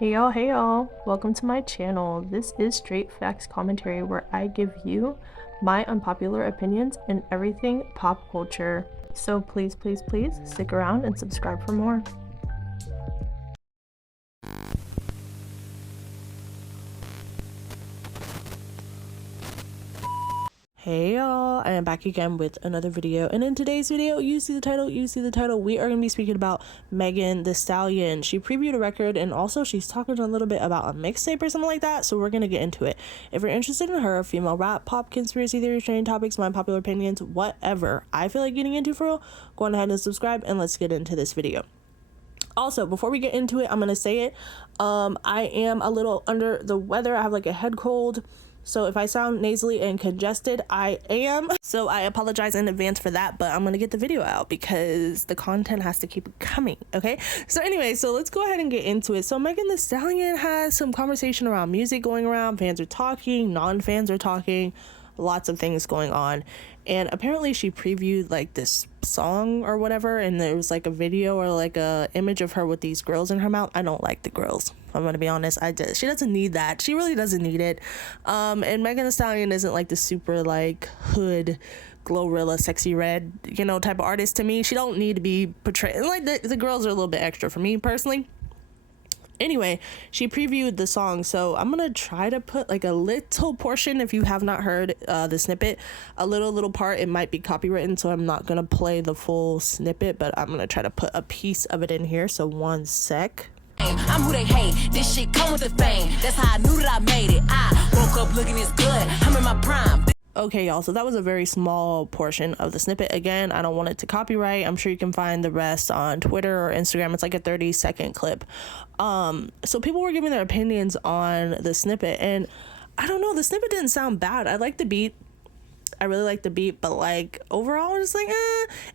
Hey y'all, welcome to my channel. This is Straight Facts Commentary where I give you my unpopular opinions in everything pop culture. So please stick around and subscribe for more. Hey y'all, I am back again with another video, and in today's video, you see the title, we are going to be speaking about Megan Thee Stallion. She previewed a record, and also she's talking a little bit about a mixtape or something like that, so we're going to get into it. If you're interested in her, female rap, pop, conspiracy theories, trending topics, my popular opinions, whatever I feel like getting into for real, go on ahead and subscribe, and let's get into this video. Also, before we get into it, I'm going to say it, I am a little under the weather. I have like a head cold. So if I sound nasally and congested, I am. So I apologize in advance for that, but I'm going to get the video out because the content has to keep coming, okay? So anyway, so let's go ahead and get into it. So Megan Thee Stallion has some conversation around music going around. Fans are talking, non-fans are talking, lots of things going on. And apparently she previewed like this song or whatever, and there was like a video or like a image of her with these grills in her mouth. I don't like the grills, I'm gonna be honest. She doesn't need that. She really doesn't need it. And Megan Thee Stallion isn't like the super like hood Glorilla sexy red, you know, type of artist to me. She don't need to be portrayed like the girls are a little bit extra for me personally. Anyway, she previewed the song, so I'm gonna try to put like a little portion. If you have not heard the snippet, a little part, it might be copywritten, so I'm not gonna play the full snippet, but I'm gonna try to put a piece of it in here. So one sec. I'm who they hate. This shit come with the fame. That's how I knew that I made it. I woke up looking this good. I'm in my prime. Okay, y'all, so that was a very small portion of the snippet. Again, I don't want it to copyright. I'm sure you can find the rest on Twitter or Instagram. It's like a 30-second clip. So people were giving their opinions on the snippet, and I don't know, the snippet didn't sound bad. I like the beat. I really like the beat, but like overall, it's like,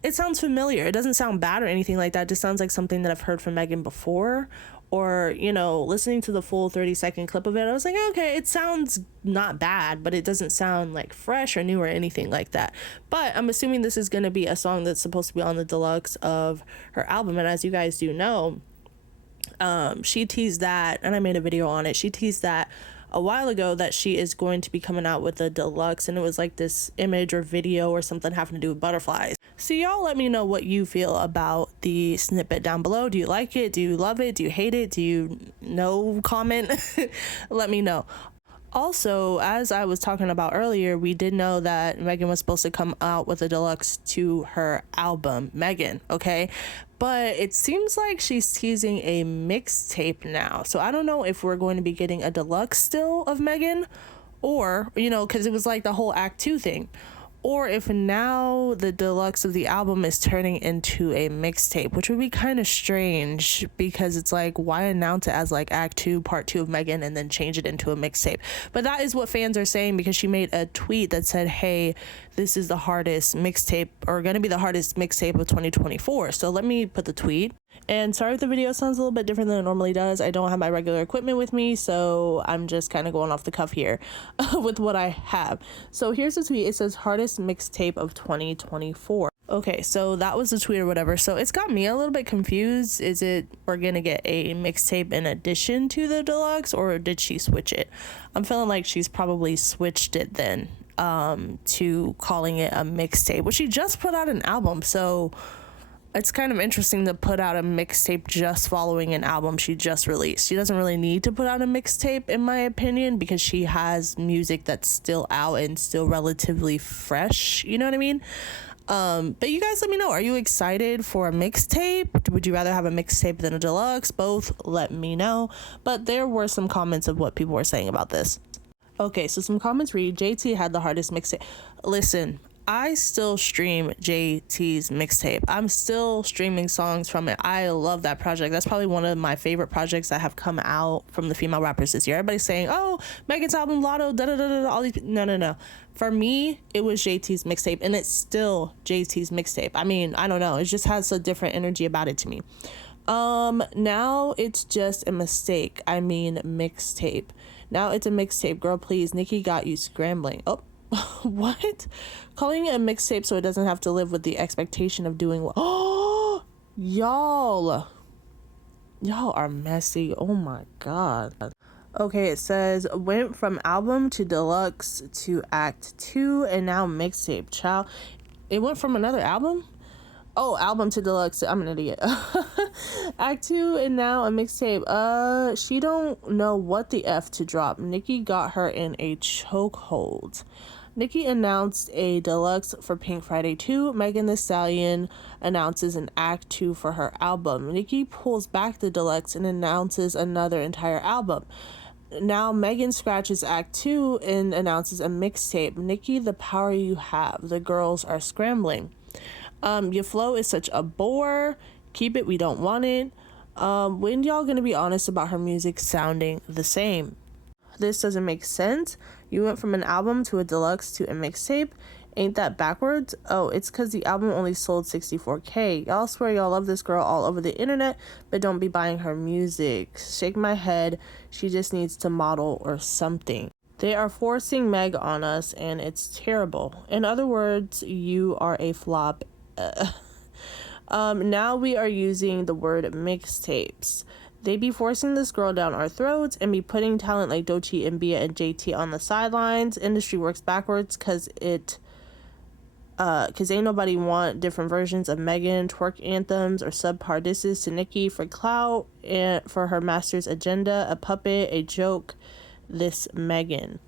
it sounds familiar. It doesn't sound bad or anything like that. It just sounds like something that I've heard from Megan before. Or, you know, listening to the full 30-second clip of it, I was like, okay, it sounds not bad, but it doesn't sound like fresh or new or anything like that. But I'm assuming this is going to be a song that's supposed to be on the deluxe of her album. And as you guys do know, she teased that, and I made a video on it. She teased that a while ago that she is going to be coming out with a deluxe, and it was like this image or video or something having to do with butterflies. So y'all let me know what you feel about the snippet down below. Do you like it? Do you love it? Do you hate it? Do you know? Comment. Let me know. Also, as I was talking about earlier, we did know that Megan was supposed to come out with a deluxe to her album, Megan, okay? But it seems like she's teasing a mixtape now. So I don't know if we're going to be getting a deluxe still of Megan, or, you know, because it was like the whole Act 2 thing. Or if now the deluxe of the album is turning into a mixtape, which would be kind of strange because it's like, why announce it as like Act 2, Part 2 of Megan and then change it into a mixtape? But that is what fans are saying, because she made a tweet that said, hey, this is the hardest mixtape, or going to be the hardest mixtape of 2024. So let me put the tweet. And sorry if the video sounds a little bit different than it normally does. I don't have my regular equipment with me, so I'm just kind of going off the cuff here with what I have. So here's the tweet. It says hardest mixtape of 2024. Okay, so that was the tweet or whatever. So it's got me a little bit confused. Is it we're gonna get a mixtape in addition to the deluxe, or did she switch it? I'm feeling like she's probably switched it then to calling it a mixtape, which she just put out an album. So it's kind of interesting to put out a mixtape just following an album she just released. She doesn't really need to put out a mixtape, in my opinion, because she has music that's still out and still relatively fresh. You know what I mean? But you guys let me know. Are you excited for a mixtape? Would you rather have a mixtape than a deluxe? Both, let me know. But there were some comments of what people were saying about this. Okay, so some comments read, JT had the hardest mixtape. Listen, I still stream JT's mixtape. I'm still streaming songs from it. I love that project. That's probably one of my favorite projects that have come out from the female rappers this year. Everybody's saying, oh, Megan's album, Lotto, da-da-da-da, all these. No. For me, it was JT's mixtape, and it's still JT's mixtape. I mean, I don't know. It just has a different energy about it to me. Now it's just a mistake. I mean, mixtape. Now it's a mixtape. Girl, please. Nikki got you scrambling. Oh. What? Calling it a mixtape so it doesn't have to live with the expectation of doing what? Oh, y'all, Y'all are messy. Oh my god. Okay, it says went from album to deluxe to act 2 and now mixtape. Child, it went from another album? Oh, album to deluxe. I'm an idiot. Act 2 and now a mixtape. She don't know what the F to drop. Nicki got her in a chokehold. Nicki announced a deluxe for Pink Friday 2. Megan Thee Stallion announces an Act 2 for her album. Nicki pulls back the deluxe and announces another entire album. Now Megan scratches Act 2 and announces a mixtape. Nicki, the power you have. The girls are scrambling. Your flow is such a bore. Keep it, we don't want it. When y'all gonna be honest about her music sounding the same? This doesn't make sense. You went from an album to a deluxe to a mixtape. Ain't that backwards? Oh, it's because the album only sold 64K. Y'all swear y'all love this girl all over the internet, but don't be buying her music. Shake my head. She just needs to model or something. They are forcing Meg on us, and it's terrible. In other words, you are a flop. Now we are using the word mixtapes. They be forcing this girl down our throats and be putting talent like Doechii and Bia and JT on the sidelines. Industry works backwards because ain't nobody want different versions of Megan, twerk anthems, or subpar disses to Nicki for clout and for her master's agenda, a puppet, a joke. This Megan.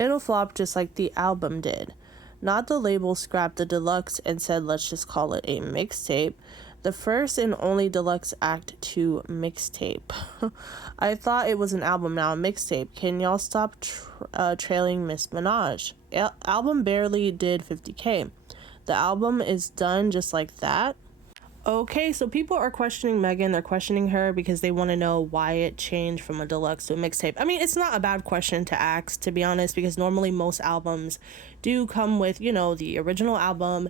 It'll flop just like the album did. Not the label scrapped the deluxe and said let's just call it a mixtape. The first and only deluxe Act 2 mixtape. I thought it was an album, now a mixtape. Can y'all stop trailing Miss Minaj? Album barely did 50K. The album is done just like that. Okay, so people are questioning Megan. They're questioning her because they want to know why it changed from a deluxe to a mixtape. I mean, it's not a bad question to ask, to be honest, because normally most albums do come with, the original album,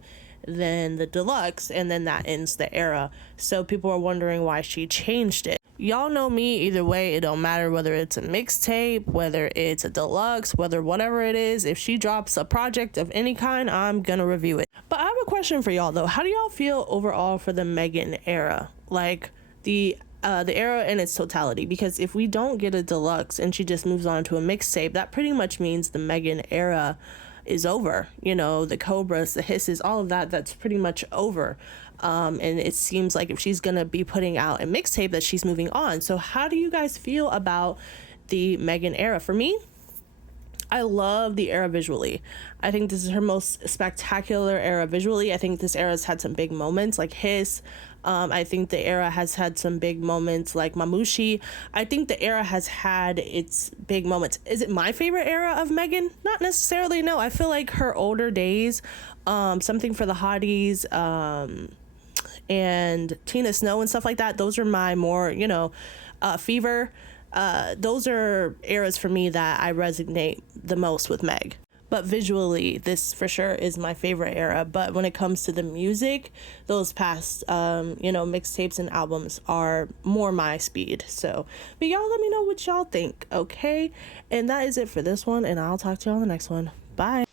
then the deluxe, and then that ends the era. So people are wondering why she changed it. Y'all know me, either way, it don't matter whether it's a mixtape, whether it's a deluxe, whatever it is. If she drops a project of any kind, I'm gonna review it. But I have a question for y'all though. How do y'all feel overall for the Megan era? Like the era in its totality? Because if we don't get a deluxe and she just moves on to a mixtape, that pretty much means the Megan era is over. The Cobras, the Hisses, all of that's pretty much over. And it seems like if she's gonna be putting out a mixtape that she's moving on. So how do you guys feel about the Megan era? For me, I love the era visually. I think this is her most spectacular era visually. I think this era has had some big moments like Hiss. I think the era has had some big moments like Mamushi. I think the era has had its big moments. Is it my favorite era of Megan? Not necessarily, no. I feel like her older days, Something for the Hotties, and Tina Snow and stuff like that, those are my more, Fever. Those are eras for me that I resonate the most with Meg. But visually, this for sure is my favorite era. But when it comes to the music, those past, mixtapes and albums are more my speed. So, but y'all let me know what y'all think, okay? And that is it for this one, and I'll talk to y'all on the next one. Bye.